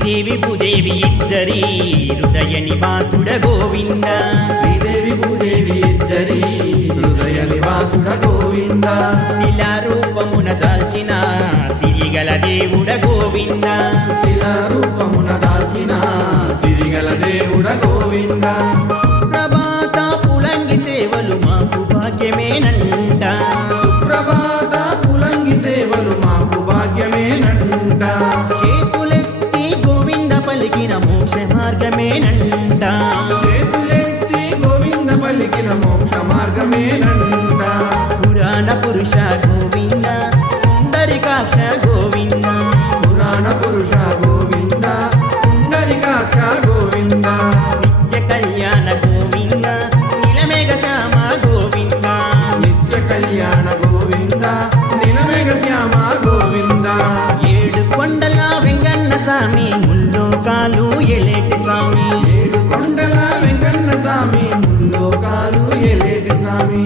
శ్రీదేవి భూదేవి ఇద్దరి హృదయ నివాసుడ గోవింద శ్రీదేవి భూదేవి ఇద్దరి హృదయ నివాసుడ గోవింద శిలారూపమున దాల్చిన సిరిగల దేవుడ గోవింద శిలారూపమున దాల్చిన సిరిగల దేవుడ గోవింద ప్రభాత పులంగి సేవలు మాకు భాగ్యమేనంట సుప్రభాత పులంగి సేవలు మాకు భాగ్యమేనంట చేతులెత్తి గోవింద పలికిన మోక్ష మార్గమేనంట చేతులెత్తి గోవింద పలికిన మోక్ష మార్గమేనంట పురాణ పురుష గోవింద పుండరికాక్ష గోవింద పురాణ పురుష గోవింద పుండరీకాక్ష గోవింద నిత్య కళ్యాణ గోవింద నిలమేఘ శ్యామ గోవింద నిత్య కళ్యాణ గోవింద నిలమేఘ శ్యామ గోవింద ఏడు కొండల వెంగన్న స్వామి ముల్లోకాలు ఎలేటి స్వామి ఏడు కొండల వెంకన్న స్వామి ముల్లోకాలు ఏలేటి స్వామి